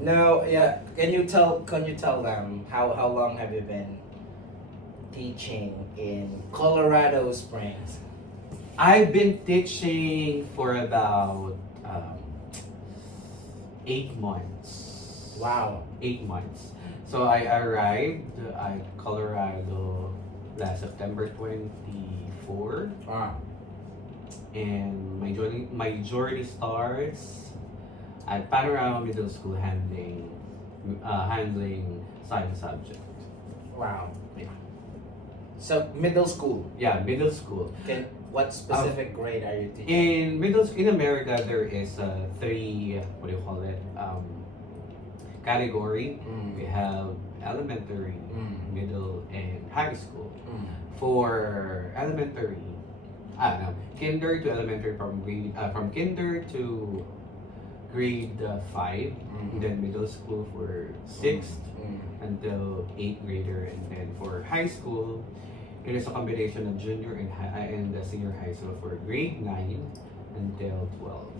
No, yeah. Can you tell them how long have you been teaching in Colorado Springs? I've been teaching for about 8 months. Wow. 8 months. So I arrived at Colorado last September 24, Wow. and my journey starts at Panorama Middle School handling science subject. Wow. Yeah. So middle school. Yeah, middle school. What specific grade are you teaching? In America there is three, what do you call it, category. We have elementary, middle, and high school. For elementary, no, kinder to elementary, from kinder to grade 5, and then middle school for 6th until 8th grader, and then for high school, it is a combination of junior and senior high school for grade 9 until 12.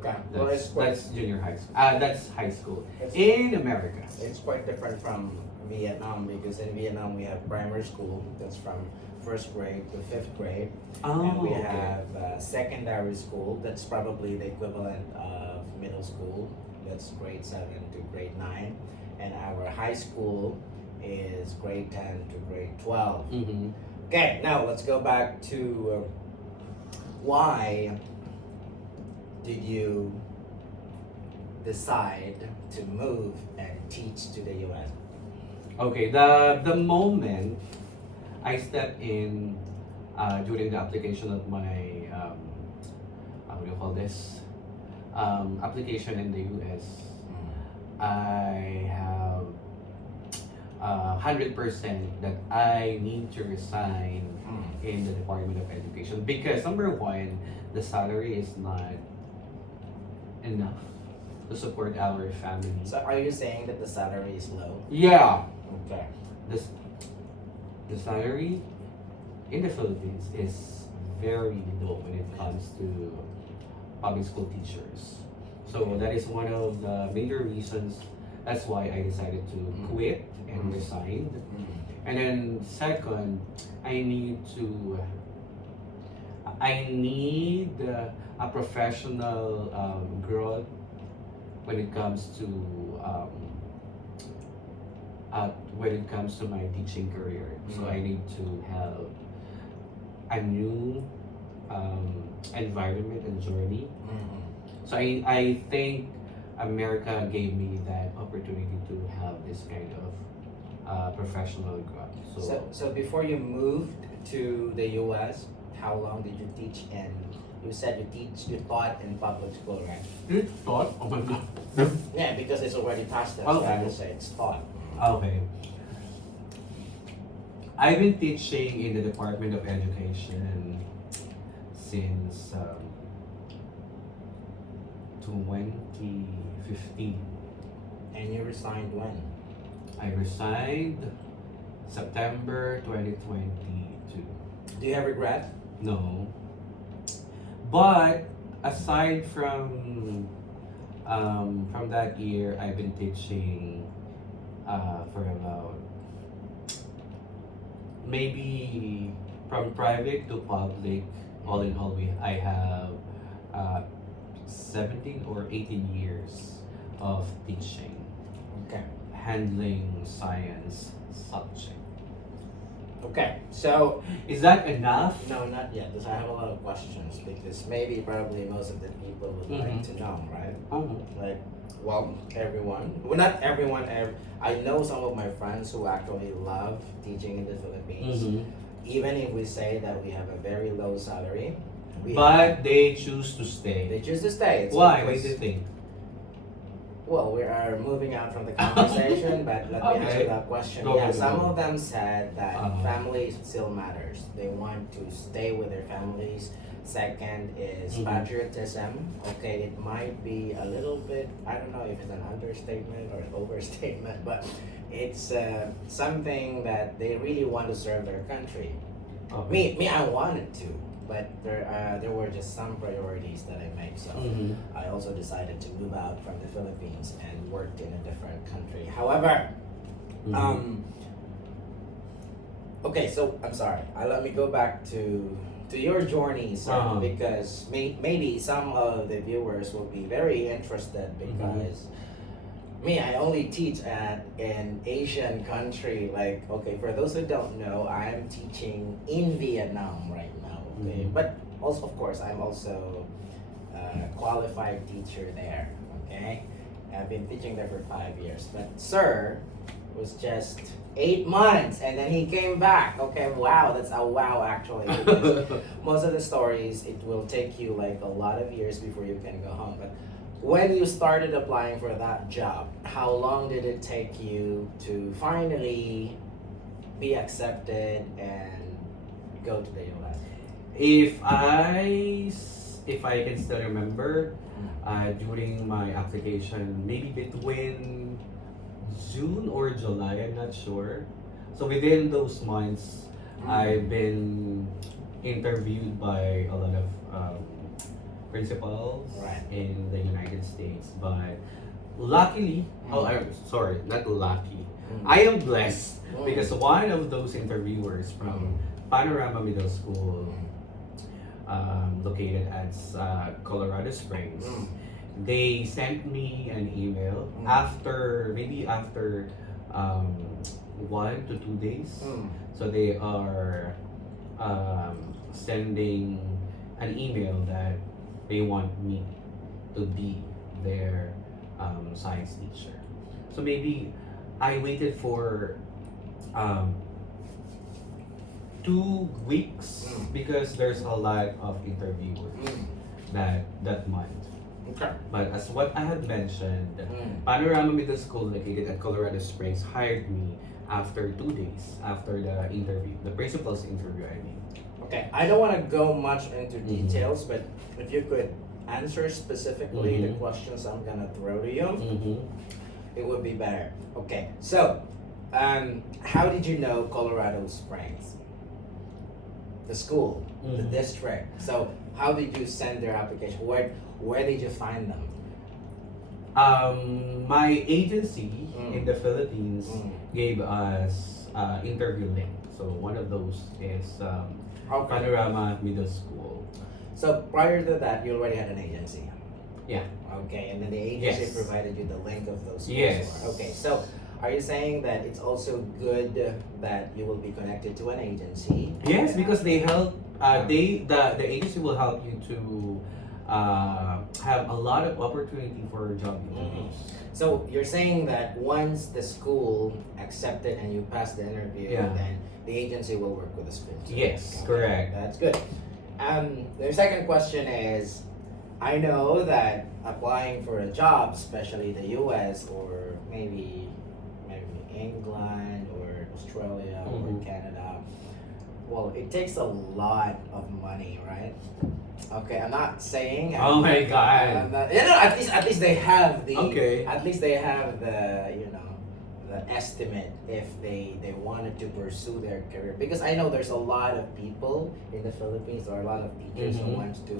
Okay. Well, That's junior high school. That's high school it's, in America. it's quite different from Vietnam, because in Vietnam we have primary school that's from first grade to fifth grade, and we okay. have secondary school that's probably the equivalent of middle school. That's grade 7 to grade 9, and our high school is grade 10 to grade 12. Mm-hmm. Okay, now let's go back to why did you decide to move and teach to the US? Okay, the moment I stepped in during the application of my what do you call this, application in the US, I have 100% that I need to resign in the Department of Education, because number one, the salary is not enough to support our family. So are you saying that the salary is low? Yeah, Okay. the salary in the Philippines is very low when it comes to public school teachers. So that is one of the major reasons. That's why I decided to quit and resigned. And then second, I need a professional growth when it comes to my teaching career. So I need to have a new environment and journey. So I think America gave me that opportunity to have this kind of professional growth. So before you moved to the US, how long did you teach in? You said you taught in public school, right? You thought? Oh my god. Yeah, because it's already past that, so I would say it's taught. Okay. I've been teaching in the Department of Education since 2015. And you resigned when? I resigned September 2022. Do you have regret? No. But aside from that year, I've been teaching for about, maybe from private to public. All in all, I have 17 or 18 years of teaching, Okay. handling science subject. Okay. So Is that enough? no, not yet, because I have a lot of questions, because maybe probably most of the people would like to know, right? Like, well, not everyone, I know some of my friends who actually love teaching in the Philippines. Even if we say that we have a very low salary, But they choose to stay. they choose to stay. It's Why? What because- do you think? Well, we are moving out from the conversation, but let me answer Okay. that question. Go Yeah, ahead, some go. of them said that Uh-huh. family still matters. They want to stay with their families. Second is patriotism. Okay, it might be a little bit, I don't know if it's an understatement or an overstatement, but it's something that they really want to serve their country. Okay. Me, I wanted to. but there were just some priorities that I made. So I also decided to move out from the Philippines and worked in a different country. However, okay, so I'm sorry. Let me go back to your journey, sir, because maybe some of the viewers will be very interested because me, I only teach at an Asian country. Like, okay, for those who don't know, I'm teaching in Vietnam right now. Okay, but also, of course, I'm also a qualified teacher there. Okay, I've been teaching there for 5 years. But sir was just 8 months, and then he came back. Okay, wow, that's a wow actually. Because most of the stories, it will take you like a lot of years before you can go home. But when you started applying for that job, how long did it take you to finally be accepted and go to the US? If I can still remember, during my application, maybe between June or July, I'm not sure. So within those months, I've been interviewed by a lot of principals in the United States. But luckily, sorry, not lucky. I am blessed because one of those interviewers from Panorama Middle School, located at Colorado Springs, they sent me an email after 1 to 2 days. So they are sending an email that they want me to be their science teacher. So maybe I waited for 2 weeks because there's a lot of interviewers that month. Okay. But as what I had mentioned, Panorama Middle School located at Colorado Springs hired me after 2 days after the interview, the principal's interview, I mean. Okay, I don't want to go much into details, but if you could answer specifically the questions I'm gonna throw to you, it would be better. Okay, so how did you know Colorado Springs? The school, the district. So how did you send their application? Where did you find them? My agency in the Philippines gave us interview link. So one of those is Panorama Middle School. So prior to that, you already had an agency. Yeah. Okay, and then the agency provided you the link of those schools. Yes. Okay, so are you saying that it's also good that you will be connected to an agency? Yes, because they help. The agency will help you to have a lot of opportunity for job interviews. So you're saying that once the school accepted and you passed the interview, then the agency will work with the school too. Yes, Okay, correct. That's good. The second question is, I know that applying for a job, especially the US or maybe England or Australia or Canada, well, it takes a lot of money, right? Okay, I'm not saying. Oh my God! At least they have the. Okay. At least they have the the estimate if they wanted to pursue their career, because I know there's a lot of people in the Philippines or a lot of teachers who wants to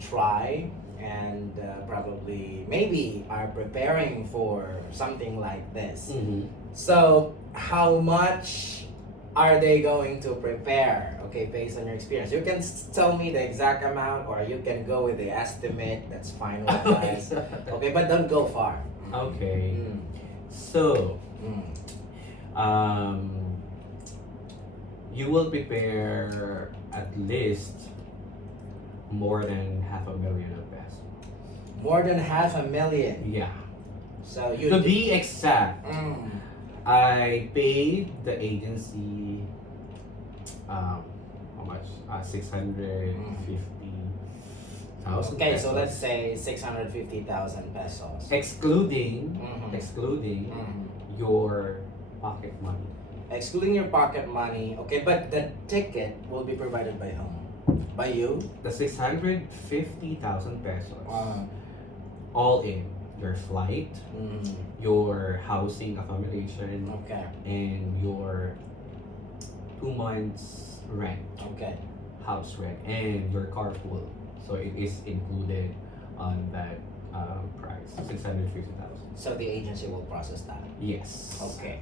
try and probably maybe are preparing for something like this. So how much are they going to prepare? Okay, based on your experience, you can tell me the exact amount, or you can go with the estimate. That's fine with us. Okay, but don't go far. Okay. So, you will prepare at least more than 500,000 pesos. More than 500,000. Yeah. So you. To be exact, I paid the agency how much? 650,000. Okay, pesos. so let's say 650,000 pesos. Excluding your pocket money. Excluding your pocket money, okay, but the ticket will be provided by whom? By you? The 650,000 pesos. All in your flight, your housing accommodation, Okay. and your 2 months rent. Okay. house rent and your carpool. So it is included on that price, 650,000. So the agency will process that. Yes. Okay.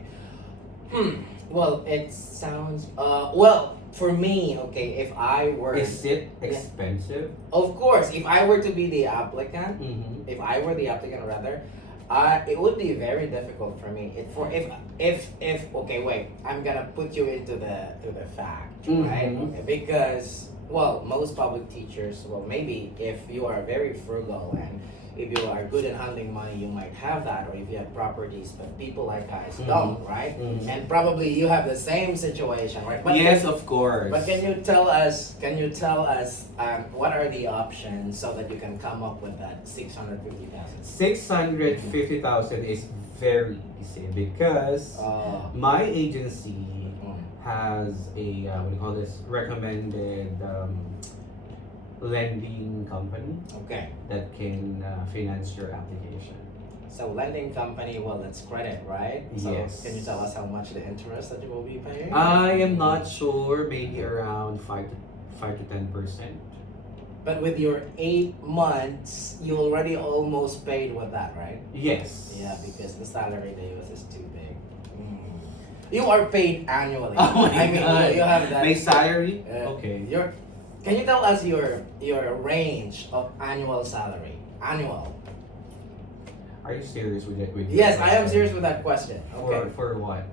Well, it sounds. Well, for me, okay, if I were. Is it expensive? Of course, if I were to be the applicant, Mm-hmm. if I were the applicant rather, it would be very difficult for me. If okay, wait, I'm gonna put you into the fact, right? Mhm. Because well, most public teachers, well, maybe if you are very frugal and if you are good at handling money, you might have that, or if you have properties, but people like us don't, right? Mhm. And probably you have the same situation, right? But Yes, of course. but can you tell us? What are the options so that you can come up with that 650,000? 650,000 is very easy because my agency has a what do you call this, recommended lending company Okay. that can finance your application. So lending company, well, that's credit, right? So Yes. can you tell us how much the interest that you will be paying? I am not sure, maybe around 5 to 10%. But with your 8 months, you already almost paid with that, right? Yes. Yeah, because the salary they use is too big. You are paid annually. Oh my I mean, God. you have that. My salary? Okay. Can you tell us your range of annual salary? Annual. Are you serious with it? Yes, I am serious with that question. Okay. For what?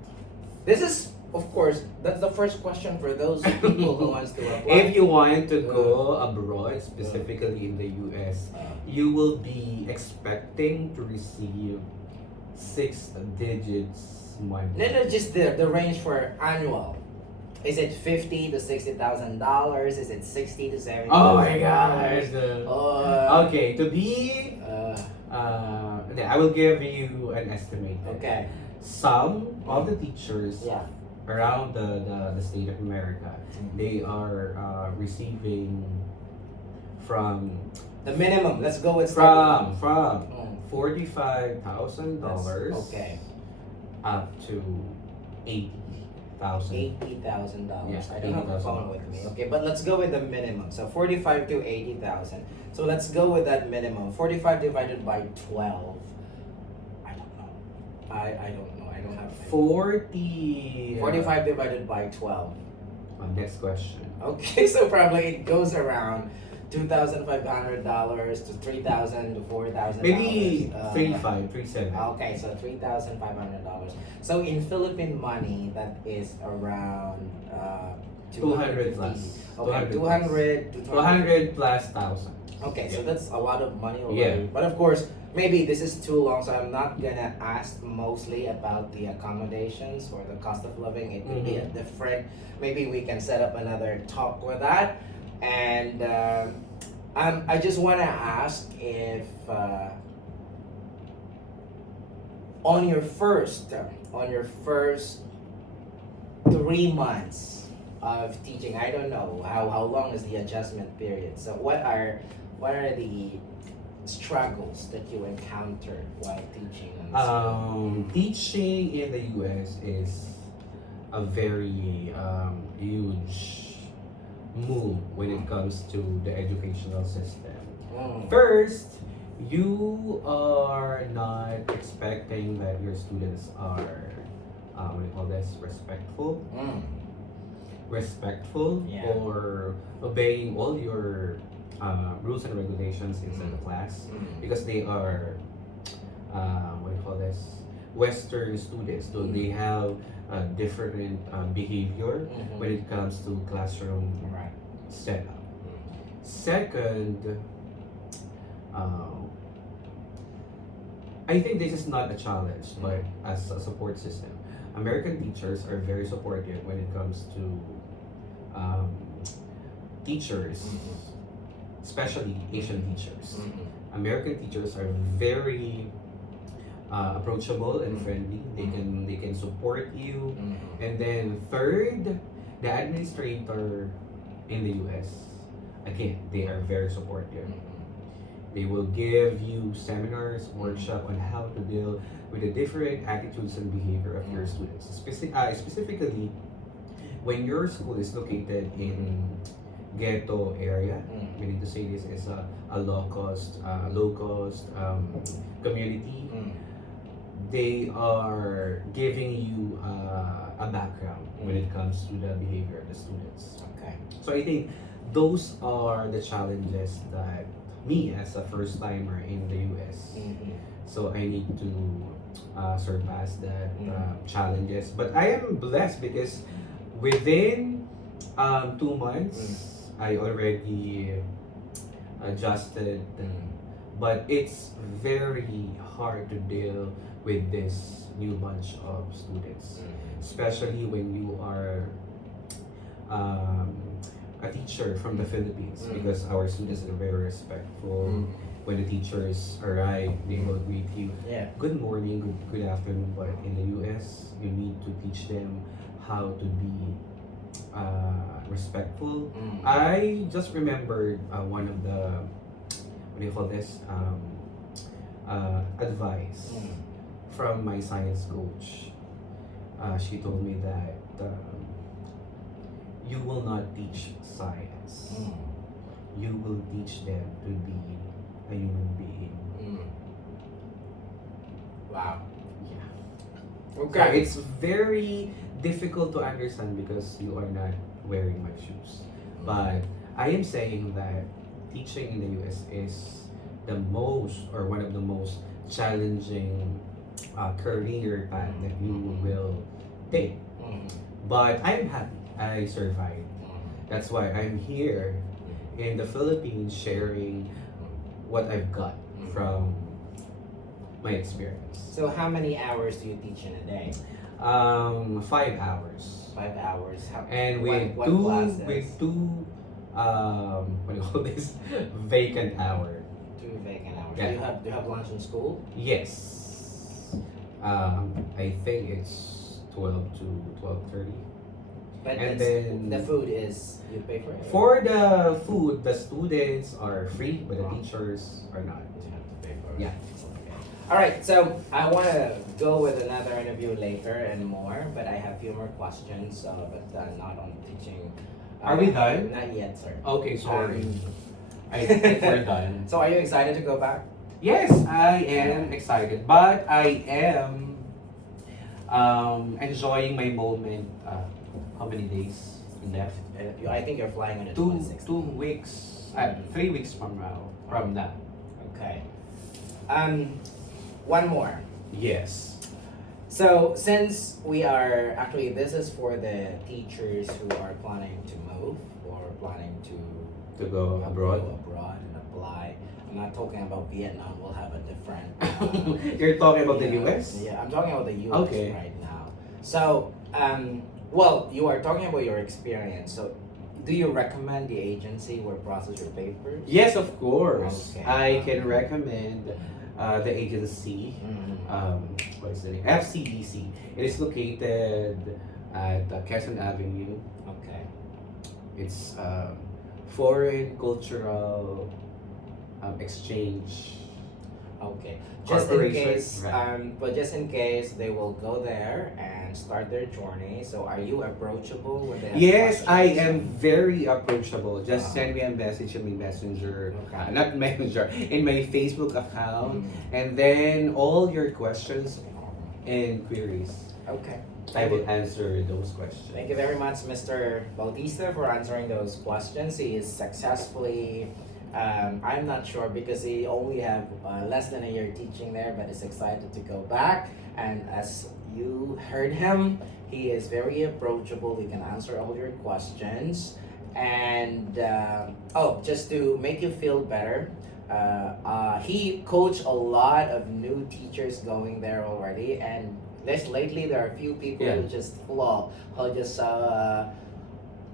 This is, of course, that's the first question for those people who wants to apply. If you want to go abroad, specifically in the US, you will be expecting to receive 6 digits monthly. No, just the range for annual. Is it $50,000 to $60,000? Is it 60 to 70? Oh my gosh! Okay, to be okay, I will give you an estimate. Okay. Some of the teachers Yeah. around the state of America, they are receiving from The minimum. Let's go with from $45,000. $45,000 Okay. up to $80,000. $80,000. Yes, I don't have a phone $80,000. with me. Okay, but let's go with the minimum. So 45 to 80,000. So let's go with that minimum. 45 divided by 12. I don't know. I don't know. I don't have 45 divided by 12. Next question. Okay, so probably it goes around $2,500 to $3,000 to $4,000. Maybe 37. Okay, so $3,500. So in Philippine money, that is around 200 250. plus. Okay, 200 200 to 200 plus thousand. Okay, so Yeah. that's a lot of money already. Yeah. But of course, maybe this is too long, so I'm not gonna ask mostly about the accommodations or the cost of living. It could be a different. Maybe we can set up another talk with that. And I just wanna ask if on your first 3 months of teaching, I don't know how long is the adjustment period. So what are the struggles that you encountered while teaching on school? Teaching in the US is a very huge move when it comes to the educational system. First, you are not expecting that your students are what do you call this, respectful Yeah. or obeying all your rules and regulations inside the class, because they are what do you call this, Western students, so they have a different behavior when it comes to classroom Right. setup. Second, I think this is not a challenge, but as a support system, American teachers are very supportive when it comes to teachers, especially Asian teachers. American teachers are very approachable and friendly. They can support you. And then third, the administrator in the US, again, they are very supportive. They will give you seminars, workshop on how to deal with the different attitudes and behavior of your students. Specifically, when your school is located in ghetto area. Meaning to say this is a low cost community. They are giving you a background when it comes to the behavior of the students. Okay. So I think those are the challenges that me as a first timer in the US. So I need to surpass that challenges. But I am blessed because within 2 months, I already adjusted. But it's very hard to deal with this new bunch of students, especially when you are a teacher from the Philippines, because our students are very respectful. When the teachers arrive, they will greet you. Good morning, good afternoon. But in the US, you need to teach them how to be respectful. I just remembered one of the, what do you call this? Advice from my science coach. She told me that you will not teach science. You will teach them to be a human being. Wow. Yeah. Okay. So it's very difficult to understand because you are not wearing my shoes. But I am saying that teaching in the US is the most, or one of the most challenging career path that you will take. But I'm happy I survived. That's why I'm here in the Philippines sharing what I've got from my experience. So how many hours do you teach in a day? 5 hours. 5 hours. And what classes? with two what do you call this? Vacant hour. 2 vacant hours. Yeah. Do you have lunch in school? Yes. I think it's 12 to 12:30. But And then the food is, you pay for it? for the food, the students are free, but the teachers are not. You have to pay for it. Yeah. Okay. All right, so I want to go with another interview later and more, but I have few more questions, but not on teaching. Are we done? Not yet, sir. Okay, sorry. I think we're done. So are you excited to go back? Yes, I am excited, but I am enjoying my moment. How many days left? I think you're flying on the 26th. 2 weeks. 3 weeks from now. From now. Okay. One more. Yes. So since we are actually, this is for the teachers who are planning to move or planning to go abroad. Go abroad and apply. I'm not talking about Vietnam. We'll have a different. You're talking about the US? Yeah, I'm talking about the US Okay. right now. So, well, you are talking about your experience. So, do you recommend the agency where process your papers? Yes, of course. Okay. I can recommend the agency. What is the name? FCEC. It is located at Quezon Avenue. Okay. It's foreign cultural exchange. Okay. Just in Corporation, case, right. but just in case they will go there and start their journey. So, are you approachable when they have Yes, I questions? am very approachable. Just send me a message in my messenger, Okay. not messenger, in my Facebook account, and then all your questions and queries, Okay. I will answer those questions. Thank you very much, Mr. Bautista, for answering those questions. He is successfully, I'm not sure because he only have less than a year teaching there, but is excited to go back. And as you heard him, he is very approachable. He can answer all your questions. And just to make you feel better, he coached a lot of new teachers going there already, and lately there are a few people who just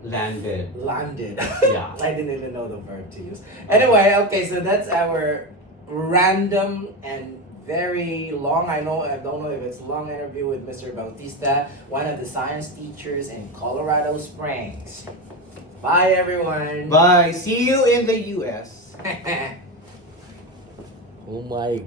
Landed. Yeah. I didn't even know the verb to use. Anyway, okay, so that's our random and very long, I don't know if it's long interview with Mr. Bautista, one of the science teachers in Colorado Springs. Bye, everyone. Bye. See you in the US. Oh my